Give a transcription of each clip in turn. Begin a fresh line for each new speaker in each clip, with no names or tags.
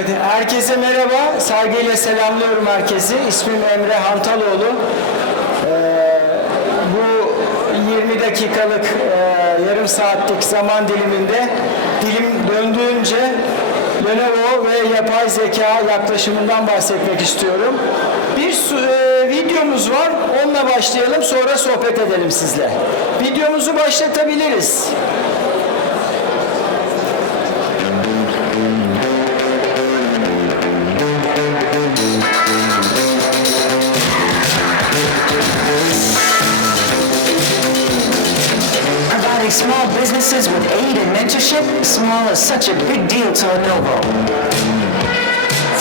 Evet, herkese merhaba. Saygıyla selamlıyorum herkesi. İsmim Emre Hantaloğlu. Ee, bu 20 dakikalık, e, yarım saatlik zaman diliminde dilim döndüğünce Lenovo ve yapay zeka yaklaşımından bahsetmek istiyorum. Bir e, videomuz var. Onunla başlayalım. Sonra sohbet edelim sizle. Videomuzu başlatabiliriz.
Providing small businesses with aid and mentorship, small is such a big deal to Lenovo.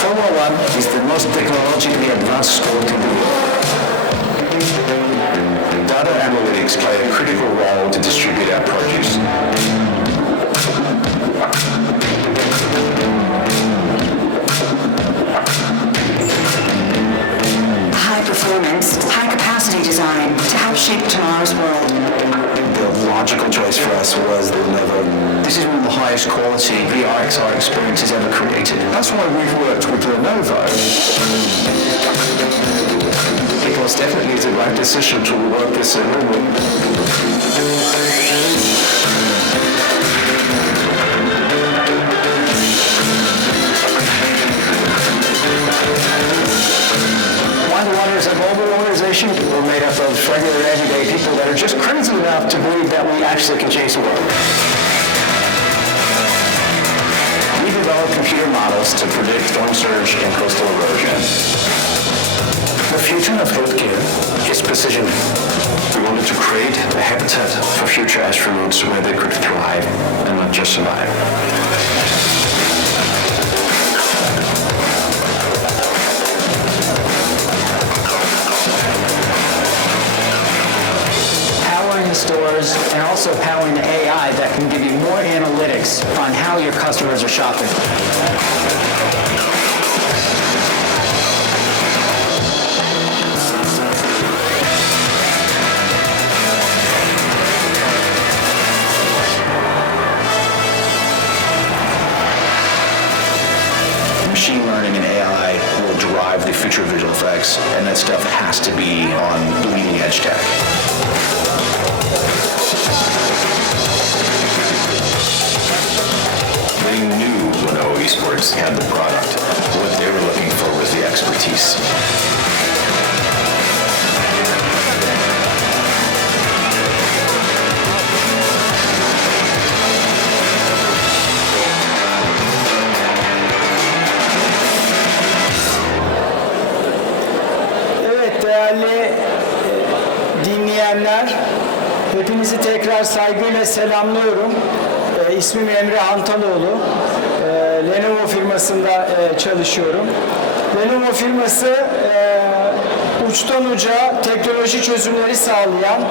Formula One is the most technologically advanced sport in the world. Data analytics play a critical role to distribute our produce.
High performance, high capacity design to help shape tomorrow's world.
Logical choice for us was the Lenovo. This is one of the highest quality VRXR experiences ever created. That's why we've worked with Lenovo. It was definitely the right decision to work with Lenovo. Why the Wonders of Mobile organization were made up of regular everyday people that are just enough to believe that we actually can change the world. We developed computer models to predict storm surge and coastal erosion. The future of healthcare is precision. We wanted to create a habitat for future astronauts where they could thrive and not just survive.
Stores and also powering the AI that can give you more analytics on how your customers are shopping.
machine learning and AI will drive the future of visual effects, and that stuff has to be on bleeding edge tech. They knew Lenovo Esports had the product. What they were looking for was the expertise.
Değerli e, dinleyenler, hepinizi tekrar saygıyla selamlıyorum. İsmim Emre Hantaloğlu. E, Lenovo firmasında e, çalışıyorum. Lenovo firması e, uçtan uca teknoloji çözümleri sağlayan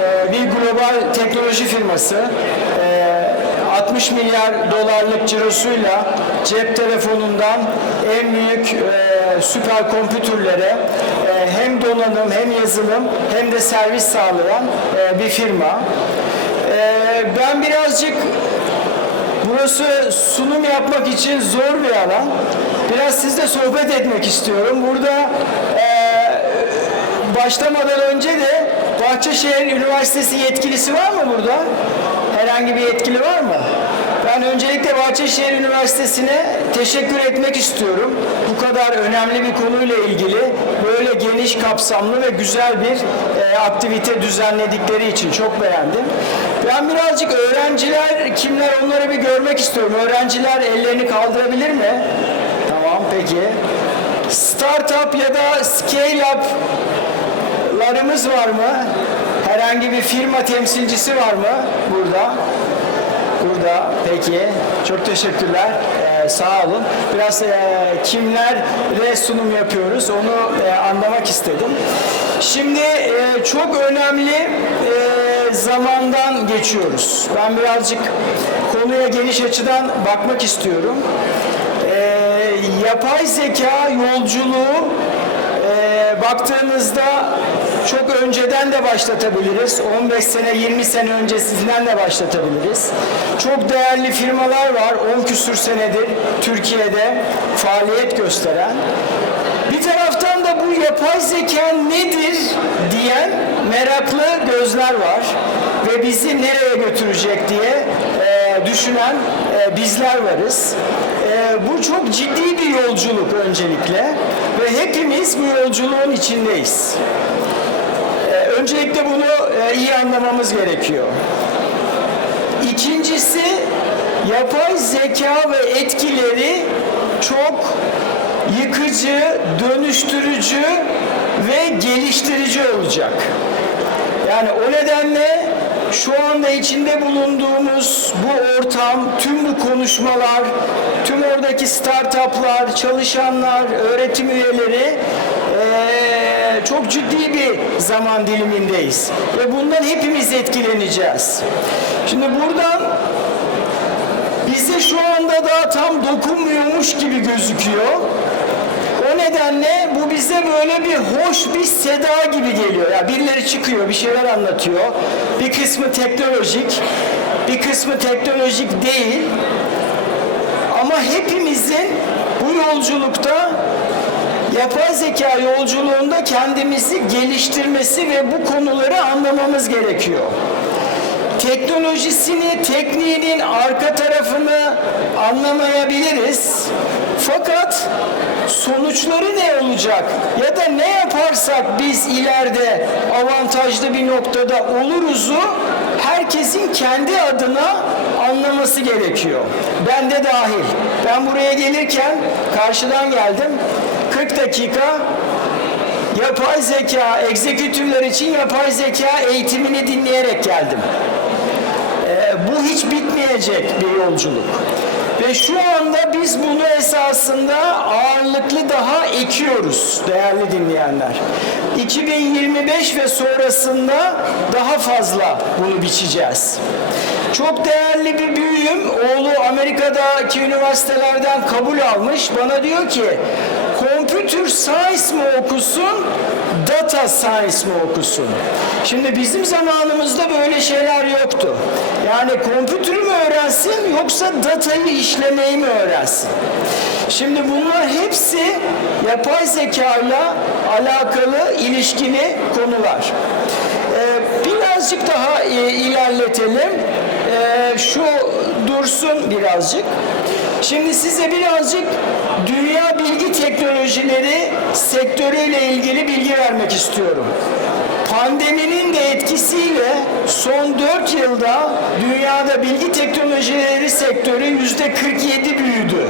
e, bir global teknoloji firması. E, 60 milyar dolarlık cirosuyla cep telefonundan en büyük e, süper kompütürlere e, hem donanım hem yazılım hem de servis sağlayan e, bir firma. E, ben birazcık burası sunum yapmak için zor bir alan. Biraz sizle sohbet etmek istiyorum. Burada e, başlamadan önce de Bahçeşehir Üniversitesi yetkilisi var mı burada? Herhangi bir yetkili var mı? Ben öncelikle Bahçeşehir Üniversitesi'ne teşekkür etmek istiyorum. Bu kadar önemli bir konuyla ilgili böyle geniş kapsamlı ve güzel bir e, aktivite düzenledikleri için çok beğendim. Ben birazcık öğrenciler kimler onları bir görmek istiyorum. Öğrenciler ellerini kaldırabilir mi? Tamam peki. Startup ya da scale up larımız var mı? Herhangi bir firma temsilcisi var mı burada? Burada. Peki. Çok teşekkürler. Ee, sağ olun. Biraz e, kimlerle sunum yapıyoruz onu e, anlamak istedim. Şimdi e, çok önemli e, zamandan geçiyoruz. Ben birazcık konuya geniş açıdan bakmak istiyorum. E, yapay zeka yolculuğu e, baktığınızda çok önceden de başlatabiliriz. 15 sene, 20 sene öncesinden de başlatabiliriz. Çok değerli firmalar var. 10 küsür senedir Türkiye'de faaliyet gösteren. Taraftan da bu yapay zeka nedir diyen meraklı gözler var ve bizi nereye götürecek diye e, düşünen e, bizler varız. E, bu çok ciddi bir yolculuk öncelikle ve hepimiz bu yolculuğun içindeyiz. E, öncelikle bunu e, iyi anlamamız gerekiyor. İkincisi yapay zeka ve etkileri çok yıkıcı, dönüştürücü ve geliştirici olacak. Yani o nedenle şu anda içinde bulunduğumuz bu ortam, tüm bu konuşmalar, tüm oradaki startuplar, çalışanlar, öğretim üyeleri çok ciddi bir zaman dilimindeyiz. Ve bundan hepimiz etkileneceğiz. Şimdi buradan bize şu anda daha tam dokunmuyormuş gibi gözüküyor. Nedenle bu bize böyle bir hoş bir seda gibi geliyor. Ya birileri çıkıyor, bir şeyler anlatıyor. Bir kısmı teknolojik, bir kısmı teknolojik değil. Ama hepimizin bu yolculukta yapay zeka yolculuğunda kendimizi geliştirmesi ve bu konuları anlamamız gerekiyor teknolojisini, tekniğinin arka tarafını anlamayabiliriz. Fakat sonuçları ne olacak? Ya da ne yaparsak biz ileride avantajlı bir noktada oluruzu herkesin kendi adına anlaması gerekiyor. Ben de dahil. Ben buraya gelirken karşıdan geldim. 40 dakika yapay zeka, egzekütürler için yapay zeka eğitimini dinleyerek geldim. Ee, bu hiç bitmeyecek bir yolculuk. Ve şu anda biz bunu esasında ağırlıklı daha ekiyoruz değerli dinleyenler. 2025 ve sonrasında daha fazla bunu biçeceğiz. Çok değerli bir büyüğüm, oğlu Amerika'daki üniversitelerden kabul almış. Bana diyor ki, Computer Science mı okusun, Data Science mı okusun? Şimdi bizim zamanımızda böyle şeyler yoktu. Yani kompütürü mü öğrensin yoksa datayı işlemeyi mi öğrensin? Şimdi bunlar hepsi yapay zekayla alakalı, ilişkili konular. Ee, birazcık daha e, ilerletelim. Ee, şu dursun birazcık. Şimdi size birazcık dünya bilgi teknolojileri sektörüyle ilgili bilgi vermek istiyorum. Pandeminin de etkisiyle son 4 yılda dünyada bilgi teknolojileri sektörü yüzde 47 büyüdü.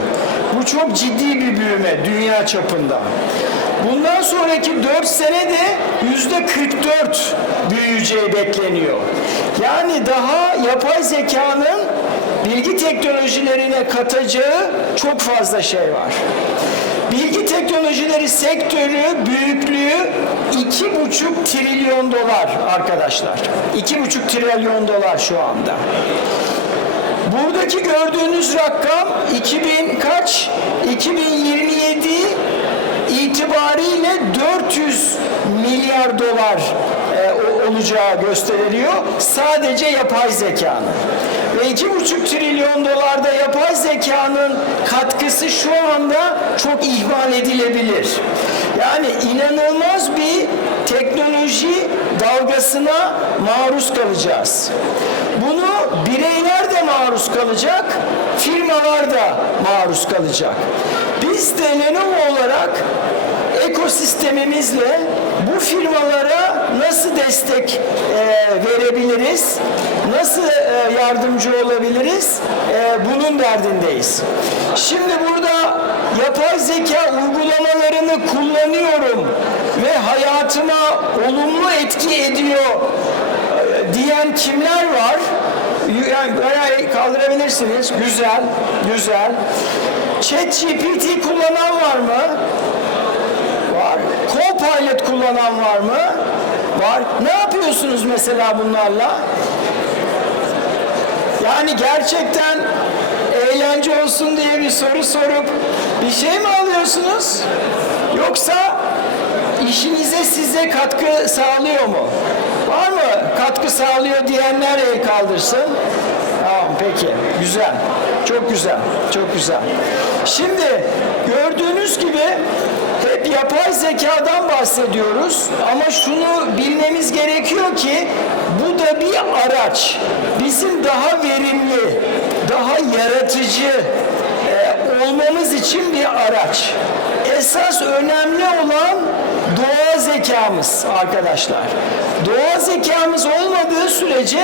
Bu çok ciddi bir büyüme dünya çapında. Bundan sonraki 4 sene de yüzde 44 büyüyeceği bekleniyor. Yani daha yapay zekanın bilgi teknolojilerine katacağı çok fazla şey var. Bilgi teknolojileri sektörü büyüklüğü iki buçuk trilyon dolar arkadaşlar. İki buçuk trilyon dolar şu anda. Buradaki gördüğünüz rakam 2000 kaç? 2027 itibariyle 400 milyar dolar e, olacağı gösteriliyor. Sadece yapay zekanın. Ve 2,5 trilyon dolarda yapay zekanın katkısı şu anda çok ihmal edilebilir. Yani inanılmaz bir teknoloji dalgasına maruz kalacağız. Bunu bireyler de maruz kalacak, firmalar da maruz kalacak. Biz de Lenovo olarak ekosistemimizle bu firmalara nasıl destek e, verebiliriz, nasıl e, yardımcı olabiliriz, e, bunun derdindeyiz. Şimdi burada yapay zeka uygulamalarını kullanıyorum ve hayatıma olumlu etki ediyor e, diyen kimler var? Yani kaldırabilirsiniz. Güzel, güzel. ChatGPT kullanan var mı? Var. Copilot kullanan var mı? Var. Ne yapıyorsunuz mesela bunlarla? Yani gerçekten eğlence olsun diye bir soru sorup bir şey mi alıyorsunuz? Yoksa işinize size katkı sağlıyor mu? Var mı? Katkı sağlıyor diyenler el kaldırsın. Tamam peki. Güzel. Çok güzel. Çok güzel. Şimdi gördüğünüz gibi yapay zekadan bahsediyoruz ama şunu bilmemiz gerekiyor ki bu da bir araç. Bizim daha verimli, daha yaratıcı e, olmamız için bir araç. Esas önemli olan doğa zekamız arkadaşlar. Doğa zekamız olmadığı sürece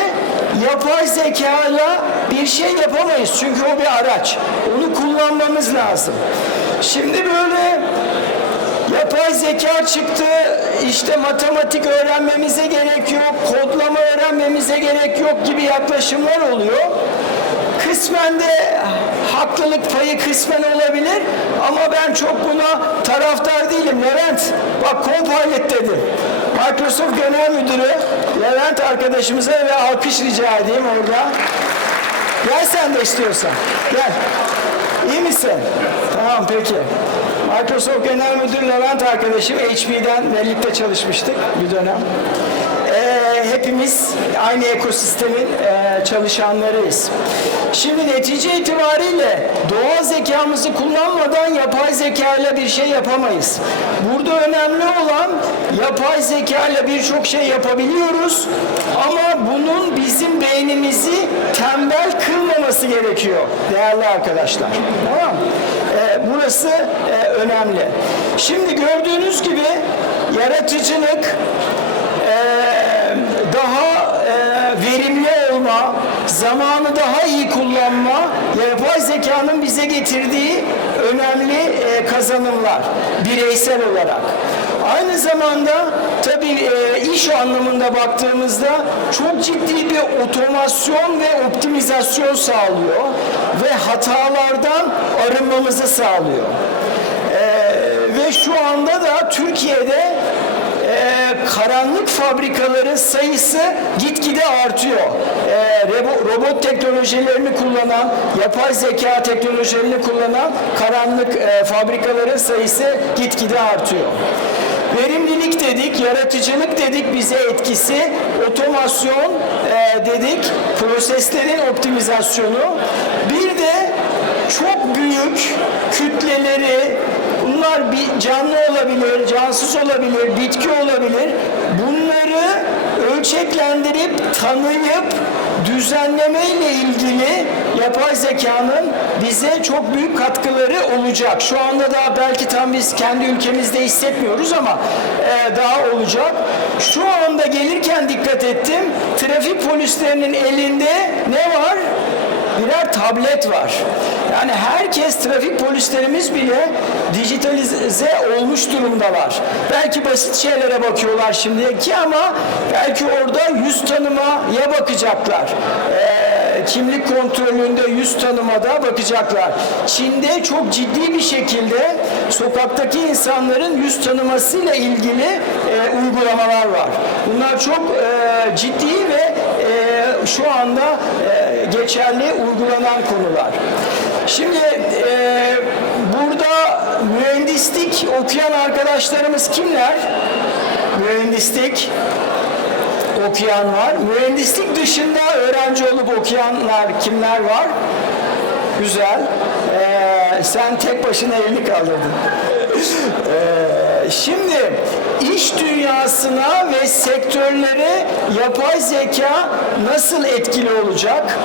yapay zekayla bir şey yapamayız. Çünkü o bir araç. Onu kullanmamız lazım. Şimdi böyle Yapay zeka çıktı, işte matematik öğrenmemize gerek yok, kodlama öğrenmemize gerek yok gibi yaklaşımlar oluyor. Kısmen de haklılık payı kısmen olabilir ama ben çok buna taraftar değilim. Levent, bak Copilot dedim. Microsoft Genel Müdürü Levent arkadaşımıza ve alkış rica edeyim orada. Gel sen de istiyorsan. Gel. İyi misin? Tamam peki. Microsoft Genel Müdürü Levent arkadaşım HP'den birlikte çalışmıştık bir dönem. Ee, hepimiz aynı ekosistemin e, çalışanlarıyız. Şimdi netice itibariyle doğal zekamızı kullanmadan yapay zeka ile bir şey yapamayız. Burada önemli olan yapay zeka ile birçok şey yapabiliyoruz ama bunun bizim beynimizi tembel kılmaması gerekiyor değerli arkadaşlar. Tamam mı? Ee, burası e, önemli. Şimdi gördüğünüz gibi yaratıcılık, e, daha e, verimli olma, zamanı daha iyi kullanma, yapay zekanın bize getirdiği önemli e, kazanımlar bireysel olarak. Aynı zamanda tabii e, iş anlamında baktığımızda çok ciddi bir otomasyon ve optimizasyon sağlıyor ve hatalardan arınmamızı sağlıyor. E, ve şu anda da Türkiye'de ee, karanlık fabrikaların sayısı gitgide artıyor. Ee, rebo- robot teknolojilerini kullanan, yapay zeka teknolojilerini kullanan karanlık e, fabrikaların sayısı gitgide artıyor. Verimlilik dedik, yaratıcılık dedik bize etkisi, otomasyon e, dedik, proseslerin optimizasyonu. Bir çok büyük kütleleri, bunlar bir canlı olabilir, cansız olabilir, bitki olabilir. Bunları ölçeklendirip, tanıyıp, düzenleme ile ilgili yapay zekanın bize çok büyük katkıları olacak. Şu anda da belki tam biz kendi ülkemizde hissetmiyoruz ama e, daha olacak. Şu anda gelirken dikkat ettim. Trafik polislerinin elinde ne var? Birer tablet var. Yani herkes trafik polislerimiz bile dijitalize olmuş durumdalar. Belki basit şeylere bakıyorlar şimdiki ama belki orada yüz tanımaya bakacaklar. Ee, kimlik kontrolünde yüz tanımada bakacaklar. Çin'de çok ciddi bir şekilde sokaktaki insanların yüz tanımasıyla ilgili e, uygulamalar var. Bunlar çok e, ciddi ve e, şu anda e, geçerli uygulanan konular. Şimdi e, burada mühendislik okuyan arkadaşlarımız kimler? Mühendislik okuyan var. Mühendislik dışında öğrenci olup okuyanlar kimler var? Güzel. Ee, sen tek başına elini kaldırdın. Ee, şimdi iş dünyasına ve sektörlere yapay zeka nasıl etkili olacak?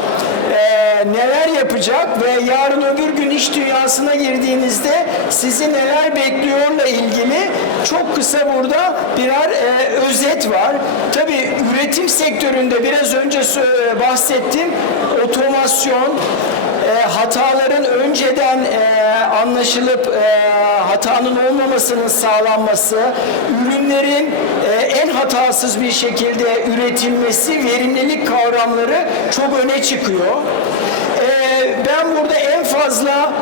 Ee, neler yapacak ve yarın öbür gün iş dünyasına girdiğinizde sizi neler bekliyorla ilgili çok kısa burada birer e, özet var. Tabii üretim sektöründe biraz önce bahsettim. Otomasyon, hataların önceden e, anlaşılıp e, hatanın olmamasının sağlanması, ürünlerin e, en hatasız bir şekilde üretilmesi, verimlilik kavramları çok öne çıkıyor. E, ben burada en fazla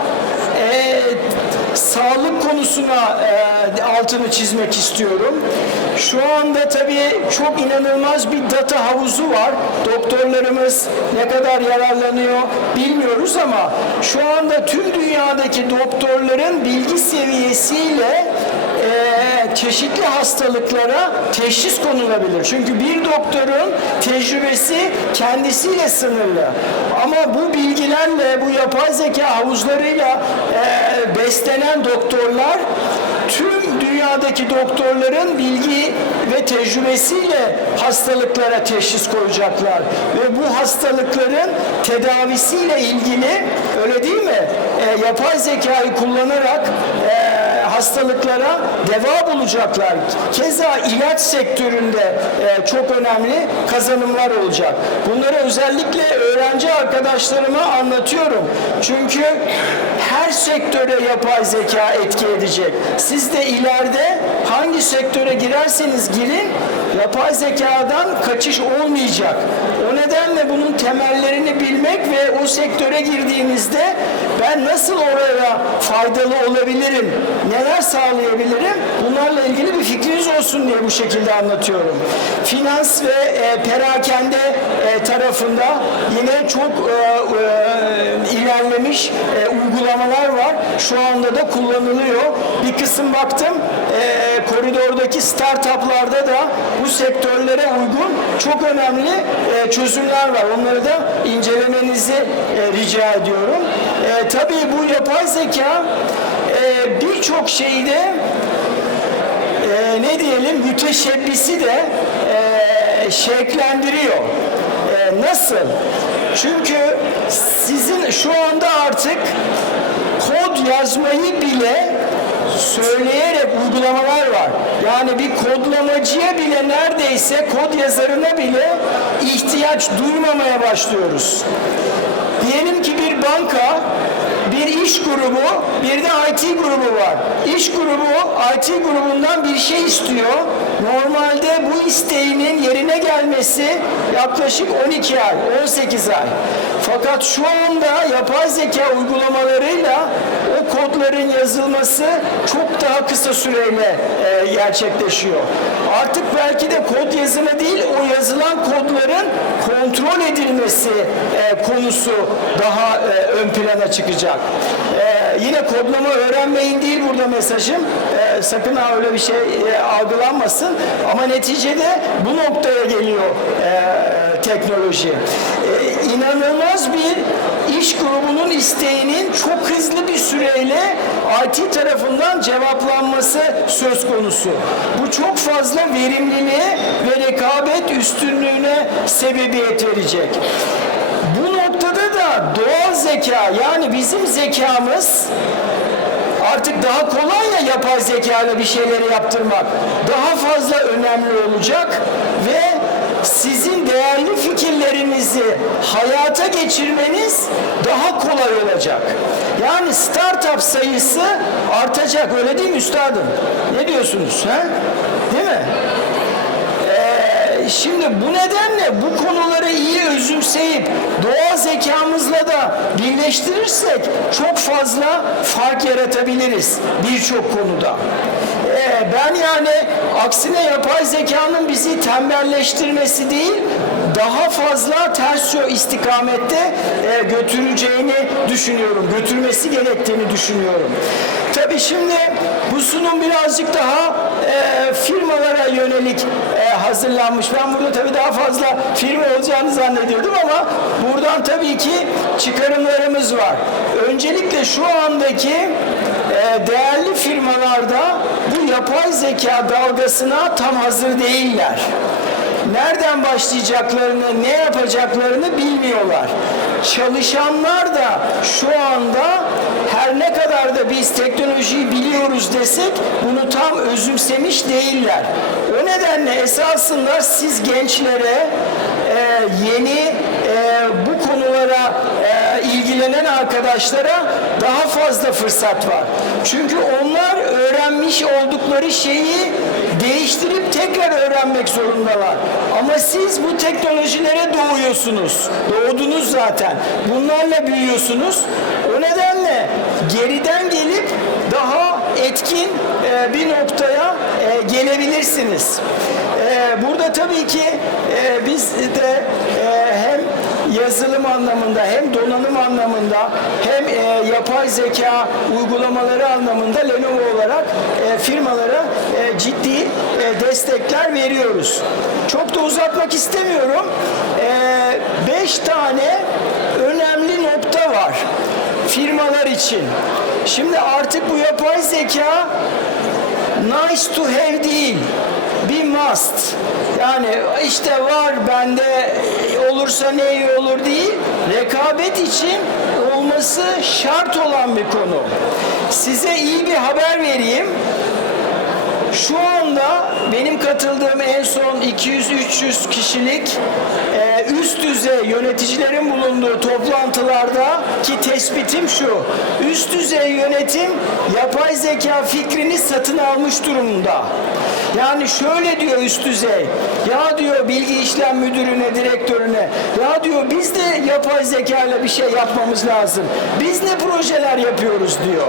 sağlık konusuna e, altını çizmek istiyorum. Şu anda tabii çok inanılmaz bir data havuzu var. Doktorlarımız ne kadar yararlanıyor bilmiyoruz ama şu anda tüm dünyadaki doktorların bilgi seviyesiyle e, çeşitli hastalıklara teşhis konulabilir. Çünkü bir doktorun tecrübesi kendisiyle sınırlı. Ama bu bilgilerle, bu yapay zeka havuzlarıyla e, beslenen doktorlar tüm dünyadaki doktorların bilgi ve tecrübesiyle hastalıklara teşhis koyacaklar. Ve bu hastalıkların tedavisiyle ilgili öyle değil mi? E, yapay zekayı kullanarak hastalıklara deva bulacaklar. Keza ilaç sektöründe e, çok önemli kazanımlar olacak. Bunları özellikle öğrenci arkadaşlarıma anlatıyorum. Çünkü her sektöre yapay zeka etki edecek. Siz de ileride hangi sektöre girerseniz girin yapay zekadan kaçış olmayacak. O nedenle bunun temellerini bilmek ve o sektöre girdiğinizde ben nasıl oraya faydalı olabilirim, neler sağlayabilirim bunlarla ilgili bir fikriniz olsun diye bu şekilde anlatıyorum. Finans ve e, perakende e, tarafında yine çok e, e, ilerlemiş e, uygulamalar var. Şu anda da kullanılıyor. Bir kısım baktım e, koridordaki startuplarda da bu sektörlere uygun çok önemli e, çözümler var. Onları da incelemenizi e, rica ediyorum. E, tabii bu yapay zeka e, birçok şeyde e, ne diyelim müteşebbisi de e, şevklendiriyor. E, nasıl? Çünkü sizin şu anda artık kod yazmayı bile söyleyerek uygulamalar var. Yani bir kodlamacıya bile neredeyse kod yazarına bile ihtiyaç duymamaya başlıyoruz. Diyelim ki bir banka, iş grubu, bir de IT grubu var. İş grubu IT grubundan bir şey istiyor. Normalde bu isteğinin yerine gelmesi yaklaşık 12 ay, 18 ay. Fakat şu anda yapay zeka uygulamalarıyla o kodların yazılması çok daha kısa süreyle e, gerçekleşiyor. Artık belki de kod yazımı değil, o yazılan kodların kontrol edilmesi e, konusu daha e, ön plana çıkacak. E, yine kodlama öğrenmeyin değil burada mesajım. E, sakın ha öyle bir şey e, algılanmasın. Ama neticede bu noktaya geliyor e, teknoloji. E, inanılmaz bir iş grubunun isteğinin çok hızlı bir süreyle IT tarafından cevaplanması söz konusu. Bu çok fazla verimliliğe ve rekabet üstünlüğüne sebebiyet verecek. Doğal zeka yani bizim zekamız artık daha kolay ya yapay zeka ile bir şeyleri yaptırmak. Daha fazla önemli olacak ve sizin değerli fikirlerinizi hayata geçirmeniz daha kolay olacak. Yani startup sayısı artacak öyle değil mi üstadım? Ne diyorsunuz? He? Değil mi? Şimdi bu nedenle bu konuları iyi özümseyip doğal zekamızla da birleştirirsek çok fazla fark yaratabiliriz birçok konuda. Ee, ben yani aksine yapay zekanın bizi tembelleştirmesi değil, daha fazla ters istikamette e, götüreceğini düşünüyorum. Götürmesi gerektiğini düşünüyorum. Tabii şimdi bu sunum birazcık daha e, firmalara yönelik e, hazırlanmış. Ben burada tabii daha fazla firma olacağını zannediyordum ama buradan tabii ki çıkarımlarımız var. Öncelikle şu andaki e, değerli firmalarda bu yapay zeka dalgasına tam hazır değiller nereden başlayacaklarını, ne yapacaklarını bilmiyorlar. Çalışanlar da şu anda her ne kadar da biz teknolojiyi biliyoruz desek bunu tam özümsemiş değiller. O nedenle esasında siz gençlere e, yeni e, bu konulara e, ilgilenen arkadaşlara daha fazla fırsat var. Çünkü onlar öğrenmiş oldukları şeyi değiştirip tekrar öğrenmek zorundalar. Ama siz bu teknolojilere doğuyorsunuz. Doğdunuz zaten. Bunlarla büyüyorsunuz. O nedenle geriden gelip daha etkin e, bir noktaya e, gelebilirsiniz. E, burada tabii ki e, biz de e, hem yazılım anlamında hem donanım anlamında hem e, yapay zeka uygulamaları anlamında Lenovo olarak e, firmalara e, ciddi e, destekler veriyoruz. Çok da uzatmak istemiyorum. 5 tane önemli nokta var firmalar için. Şimdi artık bu yapay zeka nice to have değil, bir must. Yani işte var bende olursa ne iyi olur değil, rekabet için olması şart olan bir konu. Size iyi bir haber vereyim. Şu anda benim katıldığım en son 200-300 kişilik e, üst düzey yöneticilerin bulunduğu toplantılarda ki tespitim şu. Üst düzey yönetim yapay zeka fikrini satın almış durumda. Yani şöyle diyor üst düzey. Ya diyor bilgi işlem müdürüne, direktörüne. Ya diyor biz de yapay zeka ile bir şey yapmamız lazım. Biz ne projeler yapıyoruz diyor.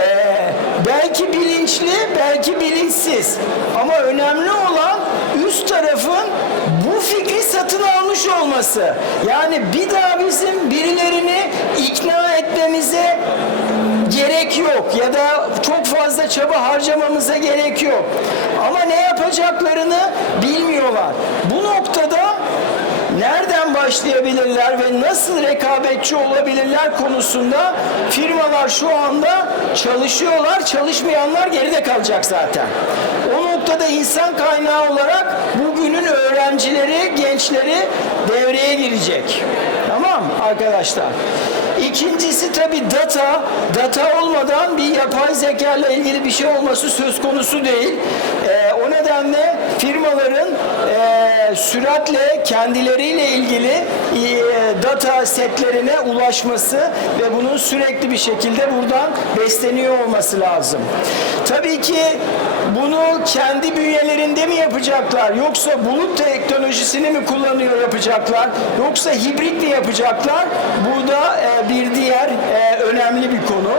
Ee, belki bilinçli, belki bilinçsiz. Ama önemli olan üst tarafın bu fikri satın almış olması. Yani bir daha bizim birilerini ikna etmemize gerek yok ya da çok fazla çaba harcamamıza gerek yok. Ama ne yapacaklarını bilmiyorlar. Bu noktada nereden başlayabilirler ve nasıl rekabetçi olabilirler konusunda firmalar şu anda çalışıyorlar. Çalışmayanlar geride kalacak zaten. O noktada insan kaynağı olarak bugünün öğrencileri, gençleri devreye girecek. Tamam arkadaşlar. İkincisi tabi data. Data olmadan bir yapay zeka ile ilgili bir şey olması söz konusu değil. Ee, o nedenle firmaların süratle kendileriyle ilgili e, data setlerine ulaşması ve bunun sürekli bir şekilde buradan besleniyor olması lazım. Tabii ki bunu kendi bünyelerinde mi yapacaklar yoksa bulut teknolojisini mi kullanıyor yapacaklar yoksa hibrit mi yapacaklar? Burada e, bir diğer e, önemli bir konu.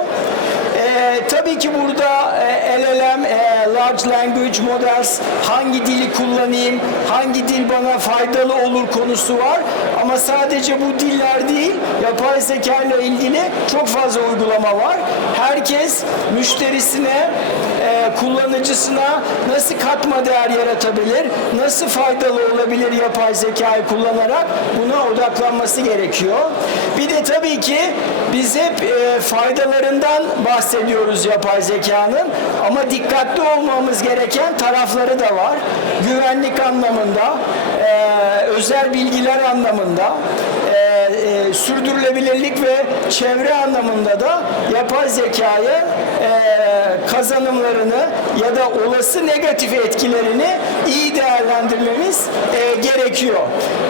Tabii ki burada e, LLM, e, Large Language Models, hangi dili kullanayım, hangi dil bana faydalı olur konusu var. Ama sadece bu diller değil, yapay zeka ile ilgili çok fazla uygulama var. Herkes müşterisine, e, kullanıcısına nasıl katma değer yaratabilir, nasıl faydalı olabilir yapay zekayı kullanarak buna odaklanması gerekiyor. Bir de tabii ki biz hep e, faydalarından bahsediyoruz yapay zekanın ama dikkatli olmamız gereken tarafları da var. Güvenlik anlamında, e, özel bilgiler anlamında, sürdürülebilirlik ve çevre anlamında da yapay zekayı e, kazanımlarını ya da olası negatif etkilerini iyi değerlendirmemiz e, gerekiyor.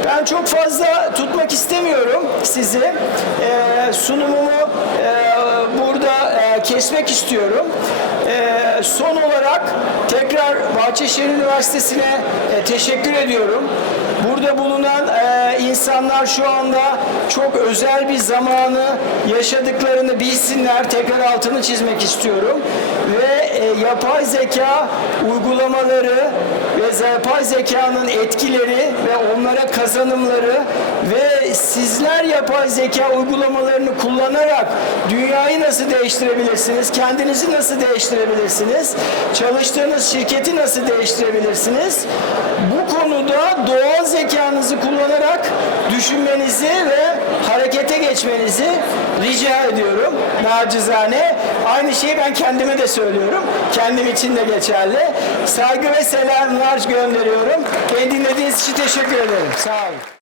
Ben çok fazla tutmak istemiyorum sizi. E, sunumumu kesmek istiyorum. E, son olarak tekrar Bahçeşehir Üniversitesi'ne e, teşekkür ediyorum. Burada bulunan e, insanlar şu anda çok özel bir zamanı yaşadıklarını bilsinler. Tekrar altını çizmek istiyorum. Ve e, yapay zeka uygulamaları ve yapay zekanın etkileri ve onlara kazanımları ve sizler yapay zeka uygulamalarını kullanarak dünyayı nasıl değiştirebilirsiniz? Kendinizi nasıl değiştirebilirsiniz? Çalıştığınız şirketi nasıl değiştirebilirsiniz? Bu konuda doğal zekanızı kullanarak düşünmenizi ve harekete geçmenizi rica ediyorum. Nacizane. Aynı şeyi ben kendime de söylüyorum. Kendim için de geçerli. Saygı ve selamlar gönderiyorum. Beni dinlediğiniz için teşekkür ederim. Sağ olun.